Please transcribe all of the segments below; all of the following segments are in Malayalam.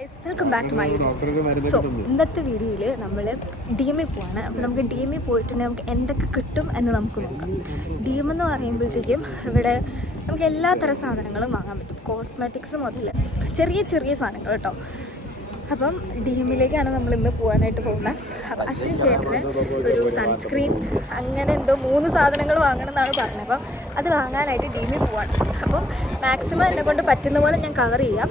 Guys, welcome back to my YouTube. So ഇന്നത്തെ വീഡിയോയിൽ നമ്മൾ DM പോവാണ്. അപ്പോൾ നമുക്ക് DM പോയിട്ടുണ്ടെങ്കിൽ നമുക്ക് എന്തൊക്കെ കിട്ടും എന്ന് നമുക്ക് നോക്കാം. DM എന്ന് പറയുമ്പോഴത്തേക്കും ഇവിടെ നമുക്ക് എല്ലാ തരം സാധനങ്ങളും വാങ്ങാൻ പറ്റും. കോസ്മെറ്റിക്സ് മുതൽ ചെറിയ ചെറിയ സാധനങ്ങൾ കേട്ടോ. അപ്പം DMയിലേക്കാണ് നമ്മൾ ഇന്ന് പോകാനായിട്ട് പോകുന്നത്. അപ്പം അശ്വിൻ ചേട്ടന് ഒരു സൺസ്ക്രീൻ അങ്ങനെ എന്തോ 3 സാധനങ്ങൾ വാങ്ങണം എന്നാണ് പറഞ്ഞത്. അപ്പം അത് വാങ്ങാനായിട്ട് DM പോവാണ്. അപ്പം മാക്സിമം എന്നെ കൊണ്ട് പറ്റുന്ന പോലെ ഞാൻ കവർ ചെയ്യാം.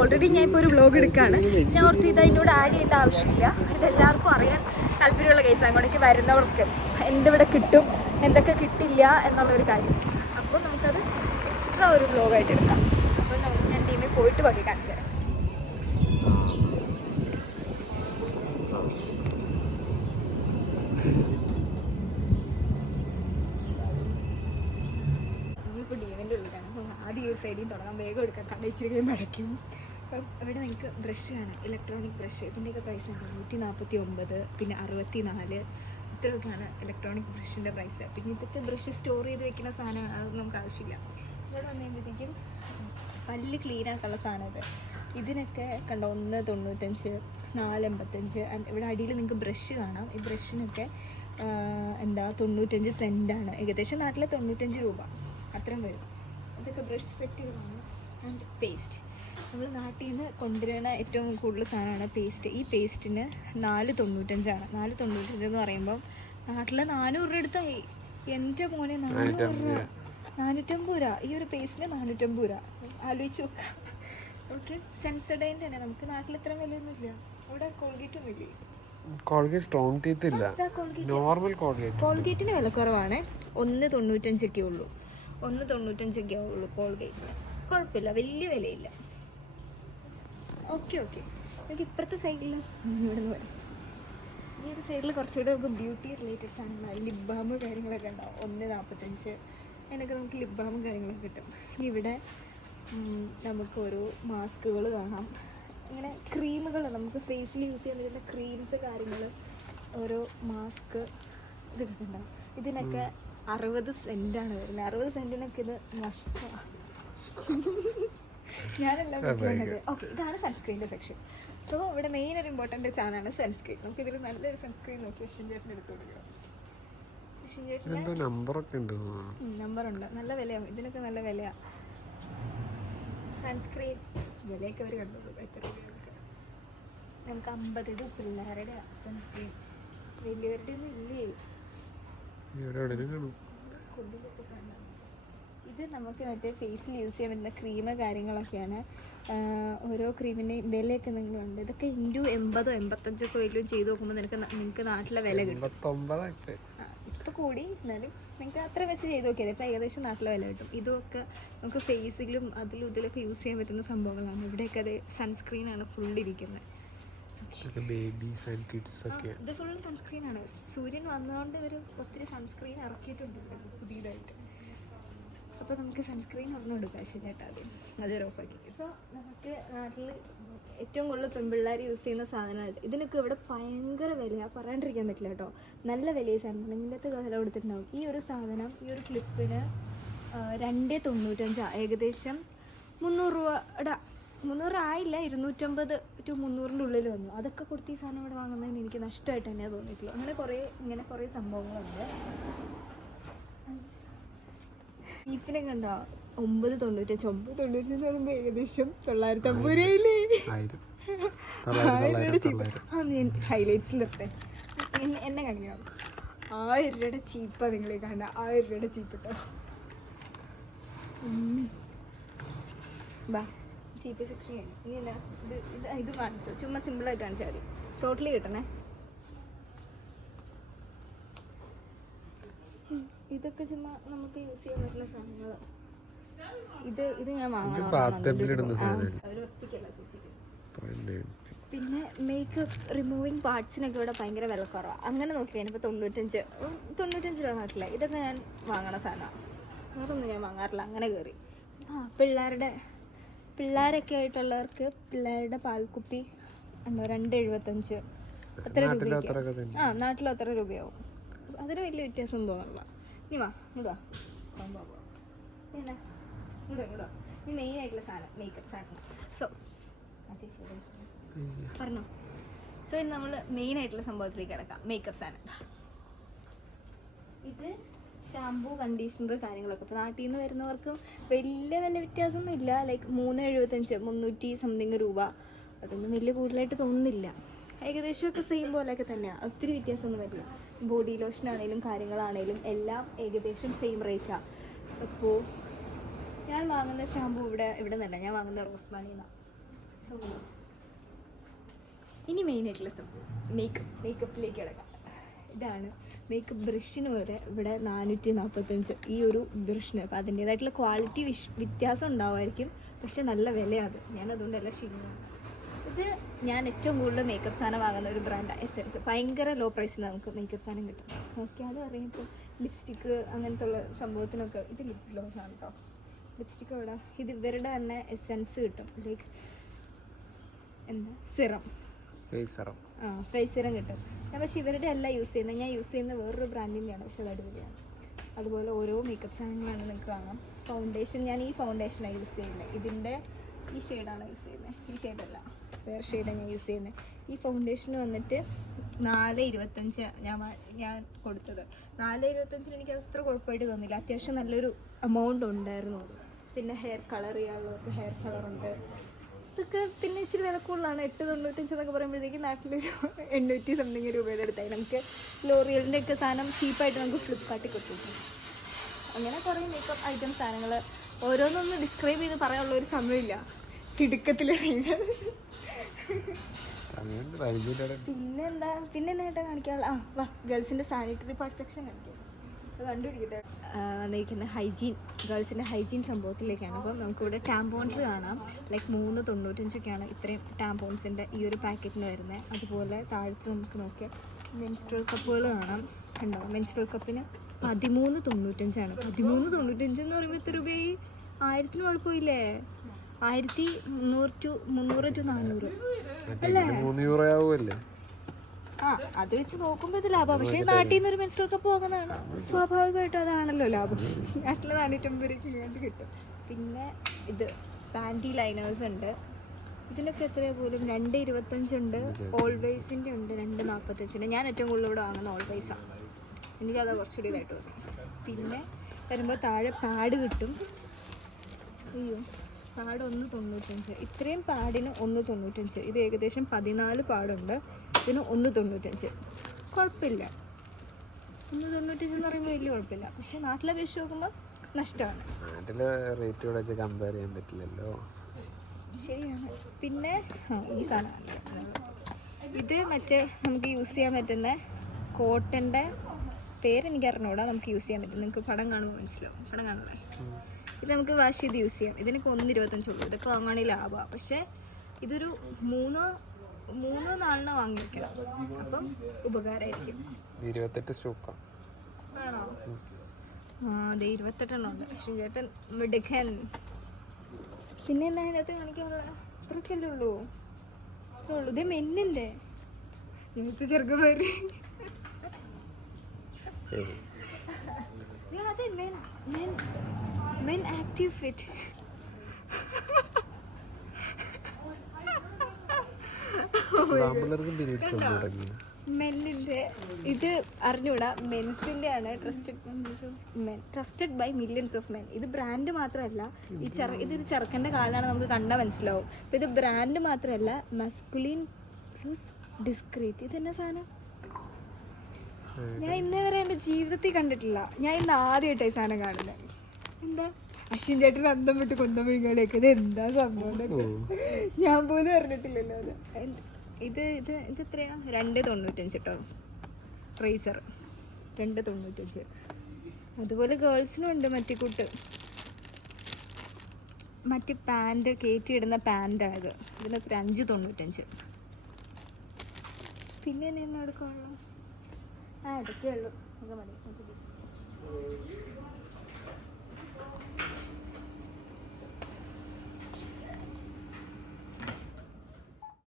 ഓൾറെഡി ഞാൻ ഇപ്പോൾ ഒരു വ്ലോഗ് എടുക്കുകയാണ്. ഞാൻ ഓർത്ത് ഇത് അതിനോട് ആഡ് ചെയ്യേണ്ട ആവശ്യമില്ല. ഇതെല്ലാവർക്കും അറിയാൻ താല്പര്യമുള്ള കേസാണ്. അങ്ങോട്ടേക്ക് വരുന്നവർക്ക് എന്തിവിടെ കിട്ടും, എന്തൊക്കെ കിട്ടില്ല എന്നുള്ളൊരു കാര്യം. അപ്പോൾ നമുക്കത് എക്സ്ട്രാ ഒരു വ്ലോഗായിട്ട് എടുക്കാം. അപ്പോൾ നമുക്ക് ഞാൻ DM പോയിട്ട് ബാക്കി കാണിച്ചു തരാം. നമ്മളിപ്പോൾ DMൻ്റെ ഉള്ളിലാണ്. അപ്പോൾ ആദ്യം ഈ സൈഡിൽ തുടങ്ങാം. വേഗം എടുക്കാം, കട ഇച്ചിരി മടക്കും. അപ്പം ഇവിടെ നിങ്ങൾക്ക് ബ്രഷ് കാണാം, ഇലക്ട്രോണിക് ബ്രഷ്. ഇതിൻ്റെയൊക്കെ പ്രൈസ് ഉണ്ട് 149, പിന്നെ 64. ഇത്രയൊക്കെയാണ് ഇലക്ട്രോണിക് ബ്രഷിൻ്റെ പ്രൈസ്. പിന്നെ ഇതൊക്കെ ബ്രഷ് സ്റ്റോർ ചെയ്ത് വെക്കുന്ന സാധനമാണ്, അത് നമുക്ക് ആവശ്യമില്ല. ഇവിടെ വന്നുകഴിയുമ്പോഴത്തേക്കും പല്ല് ക്ലീനാക്കാനുള്ള സാധനം ഇത്. ഇതിനൊക്കെ കണ്ടോ 195, 485. ഇവിടെ അടിയിൽ നിങ്ങൾക്ക് ബ്രഷ് കാണാം. ഈ ബ്രഷിനൊക്കെ 95 സെൻറ്റാണ്. ഏകദേശം നാട്ടിൽ 95 രൂപ അത്രയും വരും. ഇതൊക്കെ ബ്രഷ് സെറ്റുകളാണ്. ആൻഡ് പേസ്റ്റ്, നമ്മൾ നാട്ടിൽ നിന്ന് കൊണ്ടുവരുന്ന ഏറ്റവും കൂടുതൽ സാധനമാണ് പേസ്റ്റ്. ഈ പേസ്റ്റിന് 495. 495 എന്ന് പറയുമ്പം നാട്ടിൽ 400 രൂപ എടുത്തായി. എൻ്റെ മോനെ 400 രൂപ, 450 രൂപ. ഈ ഒരു പേസ്റ്റിന് 450 രൂപ. ആലോചിച്ച് നോക്കാം. നമുക്ക് സെൻസഡൈൻ്റെ തന്നെ നമുക്ക് നാട്ടിൽ ഇത്ര വിലയൊന്നുമില്ല. അവിടെ കോൾഗേറ്റൊന്നും ഇല്ലേ? കോൾഗേറ്റ് സ്ട്രോങ് ടീത്ത് ഇല്ല, നോർമൽ കോൾഗേറ്റ്. കോൾഗേറ്റിന് വില കുറവാണ്. 195 ഉള്ളൂ. 195 ഉള്ളൂ കോൾഗേറ്റിന്. കുഴപ്പമില്ല, വലിയ വിലയില്ല. ഓക്കെ. നമുക്ക് ഇപ്പുറത്തെ സൈഡിൽ ഇവിടെ നിന്ന് വരാം. ഈ ഒരു സൈഡിൽ കുറച്ചുകൂടെ നമുക്ക് ബ്യൂട്ടി റിലേറ്റഡ് സാധനങ്ങൾ, ലിപ് ബാം കാര്യങ്ങളൊക്കെ ഉണ്ടാവും. 145 അതിനൊക്കെ നമുക്ക് ലിപ് ബാമും കാര്യങ്ങളൊക്കെ കിട്ടും. ഇനി ഇവിടെ നമുക്ക് ഓരോ മാസ്കുകൾ കാണാം. ഇങ്ങനെ ക്രീമുകൾ, നമുക്ക് ഫേസിൽ യൂസ് ചെയ്യാൻ പറ്റുന്ന ക്രീംസ് കാര്യങ്ങൾ, ഓരോ മാസ്ക് ഇതൊക്കെ ഉണ്ടാവും. ഇതിനൊക്കെ 60 സെൻറ്റാണ് വരുന്നത്. 60 സെൻറ്റിനൊക്കെ ഇത് നഷ്ടമാണ്. ഞാനെല്ലാം പറ്റുന്നത്. ഓക്കെ, ഇതാണ് സൺസ്ക്രീനിൻ്റെ സെക്ഷൻ. സോ ഇവിടെ മെയിൻ ഒരു ഇമ്പോർട്ടൻ്റ് സാധനമാണ് സൺസ്ക്രീൻ. നമുക്ക് ഇതിൽ നല്ലൊരു സൺസ്ക്രീൻ നോക്കി അശ്വിൻ ചേട്ടൻ എടുത്തു കൊടുക്കുക. അശ്വിൻ ചേട്ടൻ നമ്പറുണ്ട്. നല്ല വിലയാണ് ഇതിനൊക്കെ, നല്ല വിലയാണ് സൺസ്ക്രീൻ. വിലയൊക്കെ അവർ കണ്ടോളൂ എത്ര രൂപയൊക്കെ. നമുക്ക് 50. ഇത് പിള്ളേരുടെ സൺസ്ക്രീൻ, വലിയവരുടെ ഒന്നും ഇല്ലേ. ഇത് നമുക്ക് മറ്റേ ഫേസിൽ യൂസ് ചെയ്യാൻ പറ്റുന്ന ക്രീം കാര്യങ്ങളൊക്കെയാണ്. ഓരോ ക്രീമിൻ്റെയും വിലയൊക്കെ എന്തെങ്കിലും ഉണ്ട്. ഇതൊക്കെ ഇൻറ്റു 80 85 വല്ലതും ചെയ്ത് നോക്കുമ്പോൾ നിങ്ങൾക്ക് നാട്ടിലെ വില കിട്ടും. ഇപ്പോൾ കൂടി, എന്നാലും നിങ്ങൾക്ക് അത്ര വെച്ച് ചെയ്ത് നോക്കിയാൽ ഇപ്പോൾ ഏകദേശം നാട്ടിലെ വില കിട്ടും. ഇതൊക്കെ നമുക്ക് ഫേസിലും അതിലും ഇതിലൊക്കെ യൂസ് ചെയ്യാൻ പറ്റുന്ന സംഭവങ്ങളാണ്. ഇവിടെയൊക്കെ അത് സൺസ്ക്രീനാണ് ഫുള്ളിരിക്കുന്നത്. ഇത് ഫുൾ സൺസ്ക്രീനാണ്. സൂര്യൻ വന്നതുകൊണ്ട് ഇവർ ഒത്തിരി സൺസ്ക്രീൻ ഇറക്കിയിട്ടുണ്ട് പുതിയതായിട്ട്. അപ്പോൾ നമുക്ക് സൺസ്ക്രീൻ ഒരെണ്ണം എടുക്കാം അശ്വിൻ ചേട്ടാ. അത് ഓഫാക്കി. ഇപ്പോൾ നമുക്ക് നാട്ടിൽ ഏറ്റവും കൂടുതൽ പെൺപിള്ളേർ യൂസ് ചെയ്യുന്ന സാധനമാണ് ഇത്. ഇതിനൊക്കെ ഇവിടെ ഭയങ്കര വിലയാണ്, പറയാണ്ടിരിക്കാൻ പറ്റില്ല കേട്ടോ. നല്ല വിലയ സാധനം, ഇങ്ങനത്തെ വില കൊടുത്തിട്ടുണ്ടാവും. ഈ ഒരു സാധനം, ഈ ഒരു ക്ലിപ്പിന് 295, ഏകദേശം 300 രൂപയുടെ 300 ആയില്ല, 250 to 300 ഉള്ളിൽ വന്നു. അതൊക്കെ കൊടുത്ത് ഈ സാധനം ഇവിടെ വാങ്ങുന്നതിന് എനിക്ക് നഷ്ടമായിട്ട് തന്നെയാണ് തോന്നിയിട്ടുള്ളൂ. അങ്ങനെ കുറേ സംഭവങ്ങളുണ്ട്. ചീപ്പിനെ കണ്ടോ 995. 990 എന്ന് പറയുമ്പോൾ ഏകദേശം 950 രൂപയില്ലേ. 1000 രൂപയുടെ ചീപ്പ്. ഹൈലൈറ്റ്സിലിട്ടെ എന്നെ കാണിക്കാം. 1000 രൂപയുടെ ചീപ്പാണ് നിങ്ങൾ കണ്ട. 1000 രൂപയുടെ ചീപ്പ് കേട്ടോ. ബാ ചീപ്പ് സെക്ഷൻ കഴിഞ്ഞു. ഇനി എന്നാ ഇത് കാണിച്ചോ, ചുമ്മാ സിമ്പിളായിട്ട് കാണിച്ചാൽ മതി. ടോട്ടലി കിട്ടണേ. ഇതൊക്കെ ചുമ്മാ നമുക്ക് യൂസ് ചെയ്യാൻ പറ്റുന്ന സാധനങ്ങൾ. ഇത് ഞാൻ വാങ്ങണം. പിന്നെ മേക്കപ്പ് റിമൂവിങ് പാർട്സിനൊക്കെ ഇവിടെ ഭയങ്കര വില കുറവാണ്. അങ്ങനെ നോക്കിയാൽ ഇപ്പോൾ 95 രൂപ നാട്ടിലെ. ഇതൊക്കെ ഞാൻ വാങ്ങണ സാധനമാണ്. വേറൊന്നും ഞാൻ വാങ്ങാറില്ല. അങ്ങനെ കയറി പിള്ളേരൊക്കെ ആയിട്ടുള്ളവർക്ക് പിള്ളേരുടെ പാൽക്കുപ്പി 275 അത്ര രൂപയ്ക്ക്. നാട്ടിലും അത്ര രൂപയാവും. അതിന് വലിയ വ്യത്യാസം തോന്നുന്നില്ല. ഇനി വാ ഇങ്ങോട്ട് പിന്നെ ഇങ്ങോട്ടോ. ഈ മെയിൻ ആയിട്ടുള്ള സാധനം മേക്കപ്പ് സാധനം. സോ പറഞ്ഞോ. സോ ഇനി നമ്മൾ മെയിൻ ആയിട്ടുള്ള സംഭവത്തിലേക്ക് കിടക്കാം. മേക്കപ്പ് സാധനം. ഇത് ഷാമ്പൂ, കണ്ടീഷണർ, കാര്യങ്ങളൊക്കെ. ഇപ്പോൾ നാട്ടിൽ നിന്ന് വരുന്നവർക്കും വലിയ വ്യത്യാസമൊന്നും ഇല്ല. ലൈക്ക് 375 300 സംതിങ് രൂപ. അതൊന്നും വലിയ കൂടുതലായിട്ട് തോന്നുന്നില്ല. ഏകദേശമൊക്കെ സെയിം പോലെയൊക്കെ തന്നെയാണ്. ഒത്തിരി വ്യത്യാസമൊന്നും വരില്ല. ബോഡി ലോഷനാണേലും കാര്യങ്ങളാണേലും എല്ലാം ഏകദേശം സെയിം റേറ്റാണ്. അപ്പോൾ ഞാൻ വാങ്ങുന്ന ഷാമ്പൂ ഇവിടെ നിന്നല്ല, ഞാൻ വാങ്ങുന്ന റോസ്മാനിന്നാണ്. സോ ഇനി മെയിനായിട്ടുള്ള സംഭവം മേക്കപ്പിലേക്ക് കിടക്കാം. ഇതാണ് മേക്കപ്പ് ബ്രഷിന് വരെ ഇവിടെ 445 ഈ ഒരു ബ്രഷിന്. അപ്പോൾ അതിൻ്റേതായിട്ടുള്ള ക്വാളിറ്റി വ്യത്യാസം ഉണ്ടാവുമായിരിക്കും, പക്ഷെ നല്ല വിലയാണ്. ഞാൻ അതുകൊണ്ടല്ല ക്ഷീണം. ഇത് ഞാൻ ഏറ്റവും കൂടുതൽ മേക്കപ്പ് സാധനം വാങ്ങുന്ന ഒരു ബ്രാൻഡാണ് എസെൻസ്. ഭയങ്കര ലോ പ്രൈസിൽ നമുക്ക് മേക്കപ്പ് സാധനം കിട്ടും. നോക്കിയാൽ അത് അറിയുമ്പോൾ ലിപ്സ്റ്റിക്ക് അങ്ങനത്തെ ഉള്ള സംഭവത്തിനൊക്കെ ഇത് ലിപ് ഗ്ലോസ് ആണ് കേട്ടോ. ലിപ്സ്റ്റിക്ക് ഇവിടെ ഇത് ഇവരുടെ തന്നെ എസെൻസ് കിട്ടും. ലൈക്ക് എന്താ സിറം, ഫേസ് സിറം കിട്ടും. ഞാൻ പക്ഷേ ഇവരുടെ അല്ല യൂസ് ചെയ്യുന്നത്. ഞാൻ യൂസ് ചെയ്യുന്ന വേറൊരു ബ്രാൻഡിൻ്റെയാണ്, പക്ഷെ അത് അടിപൊളിയാണ്. അതുപോലെ ഓരോ മേക്കപ്പ് സാധനങ്ങളാണ് നിങ്ങൾക്ക് കാണാം. ഫൗണ്ടേഷൻ ഞാൻ ഈ ഫൗണ്ടേഷനാണ് യൂസ് ചെയ്യുന്നത്. ഇതിൻ്റെ ഈ ഷെയ്ഡാണ് യൂസ് ചെയ്യുന്നത്. ഈ ഷെയ്ഡല്ല, വേറെ ഷെയ്ഡാണ് ഞാൻ യൂസ് ചെയ്യുന്നത്. ഈ ഫൗണ്ടേഷൻ വന്നിട്ട് 425 ഞാൻ കൊടുത്തത്. 425 എനിക്ക് അത്ര കുഴപ്പമായിട്ട് തോന്നില്ല. അത്യാവശ്യം നല്ലൊരു എമൗണ്ട് ഉണ്ടായിരുന്നു. പിന്നെ ഹെയർ കളർ ചെയ്യാനുള്ളവർക്ക് ഹെയർ കളറുണ്ട്. ഇതൊക്കെ പിന്നെ ഇച്ചിരി വില കൂടുതലാണ്. 895 എന്നൊക്കെ പറയുമ്പോഴത്തേക്കും നാട്ടിലൊരു 800 സംതിങ് രൂപയുടെ അടുത്തായി. നമുക്ക് ലോറിയലിൻ്റെ ഒക്കെ സാധനം ചീപ്പായിട്ട് നമുക്ക് ഫ്ലിപ്കാർട്ടിൽ കിട്ടും. അങ്ങനെ കുറേ മേക്കപ്പ് ഐറ്റം സാധനങ്ങൾ ഓരോന്നൊന്നും ഡിസ്ക്രൈബ് ചെയ്ത് പറയാനുള്ള ഒരു സമയമില്ല. തിടുക്കത്തിലാണ്. പിന്നെ എന്നായിട്ടാണ് കാണിക്കാനുള്ള വാ ഗേൾസിൻ്റെ സാനിറ്ററി പാർട്ട് സെക്ഷൻ കാണിക്കാം. കണ്ടുപിടിക്കട്ടെ. വന്നിരിക്കുന്ന ഹൈജീൻ, ഗേൾസിൻ്റെ ഹൈജീൻ സംഭവത്തിലേക്കാണ്. അപ്പം നമുക്കിവിടെ ടാമ്പോൺസ് കാണാം. ലൈക്ക് 395 ഇത്രയും ടാമ്പോൺസിൻ്റെ ഈ ഒരു പാക്കറ്റിന് വരുന്നത്. അതുപോലെ താഴത്ത് നമുക്ക് നോക്കിയാൽ മെൻസ്ട്രൽ കപ്പുകൾ കാണാം. കണ്ടോ, മെൻസ്ട്രൽ കപ്പിന് 1395 1395 എന്ന് പറയുമ്പോൾ എത്ര രൂപയായി? 1000 കുഴപ്പമില്ലേ? 1300 to 400 അല്ലേ? അത് വെച്ച് നോക്കുമ്പോൾ ഇത് ലാഭമാണ്. പക്ഷേ നാട്ടിൽ നിന്നൊരു മെൻസ്ട്രൽ കപ്പ് വാങ്ങുന്നതാണ് സ്വാഭാവികമായിട്ടും അതാണല്ലോ ലാഭം. നാട്ടിൽ 450 കിട്ടും. പിന്നെ ഇത് പാൻറ്റി ലൈനേഴ്സ് ഉണ്ട്. ഇതിനൊക്കെ എത്രയാണ് പോലും? 225 ഉണ്ട്. ഓൾവേസിൻ്റെ ഉണ്ട് 245. ഞാൻ ഏറ്റവും കൂടുതൽ ഇവിടെ വാങ്ങുന്ന ഓൾവേസാണ്. എനിക്കത് കുറച്ചുകൂടി ഇതായിട്ട് തോന്നി. പിന്നെ വരുമ്പോൾ താഴെ പാഡ് കിട്ടും. അയ്യോ, പാഡ് 195. ഇത്രയും പാഡിന് 195. ഇത് ഏകദേശം 14 പാടുണ്ട്. ഇതിന് 195. കുഴപ്പമില്ല. 195 എന്ന് പറയുമ്പോൾ വലിയ കുഴപ്പമില്ല. പക്ഷെ നാട്ടിലെ അപേക്ഷിച്ച് നോക്കുമ്പോൾ നഷ്ടമാണ്. നാട്ടിലെ റേറ്റ് വെച്ച് കമ്പയർ ചെയ്യാൻ പറ്റില്ലല്ലോ. ശരിയാണ്. പിന്നെ ഈ സാധനം ഇത് മറ്റേ നമുക്ക് യൂസ് ചെയ്യാൻ പറ്റുന്ന കോട്ടൻ്റെ പേരെനിക്ക് അറിഞ്ഞൂടാ. നമുക്ക് യൂസ് ചെയ്യാൻ പറ്റും. നിങ്ങൾക്ക് പടം കാണുമ്പോൾ മനസ്സിലാവും. പടം കാണുമല്ലേ? ഇത് നമുക്ക് വാഷ് ചെയ്ത് യൂസ് ചെയ്യാം. ഇതിനൊക്കെ 125 ഉള്ളൂ. ഇതൊക്കെ വാങ്ങുകയാണെങ്കിൽ ലാഭമാണ്. പക്ഷേ ഇതൊരു മൂന്നോ നാളിനോ വാങ്ങി വെക്കണം. അപ്പം ഉപകാരമായിരിക്കും. 28 സ്റ്റോക്കാണ്. ആണോ? അതെ, 28 ഉണ്ട്. ശ്രീചേട്ടൻ മിടുക്കൻ. പിന്നെ എന്താ അതിനകത്ത് കാണിക്കാനുള്ള? ഇത്രയൊക്കെയല്ലേ ഉള്ളൂ. ഇതേ മെന്നിൻ്റെ ഇങ്ങനത്തെ ചെറുക്കന്മാര്. അതെ, മെൻ ആക്റ്റീവ് ഫിറ്റ്. മെന്നിൻ്റെ ഇത് അറിഞ്ഞൂടാ. മെൻസിൻ്റെ ആണ്. Trusted by millions of men. ഇത് ബ്രാൻഡ് മാത്രമല്ല. ഇതൊരു ചെറുക്കൻ്റെ കാലാണ്, നമുക്ക് കണ്ടാൽ മനസ്സിലാവും. അപ്പം ഇത് ബ്രാൻഡ് മാത്രമല്ല, മസ്കുലിൻ പ്ലസ് ഡിസ്ക്രീറ്റ്. ഇതെന്നാ സാധനം? ഞാൻ ഇന്നേ വരെ എൻ്റെ ജീവിതത്തിൽ കണ്ടിട്ടില്ല. ഞാൻ ഇന്ന് ആദ്യമായിട്ടായി സാധനം കാണുന്നത്. എന്താ അശ്വിൻ ചേട്ടൻ അന്തം വിട്ട് കൊന്തം വീങ്ങാടിയൊക്കെ ഇത് എന്താ സംഭവം? ഞാൻ പോലും അറിഞ്ഞിട്ടില്ലല്ലോ അത്. ഇത് എത്രയാണ്? 295 കേട്ടോ. റേസർ 295. അതുപോലെ ഗേൾസിനും ഉണ്ട് മറ്റിക്കൂട്ട്. മറ്റ് പാൻറ് കയറ്റിയിടുന്ന പാൻറ്റായത്. ഇതിനൊക്കെ 595. പിന്നെ എന്നെ എടുക്കാനുള്ളൂ? ഇടയ്ക്കേ ഉള്ളൂ. അത് മതി.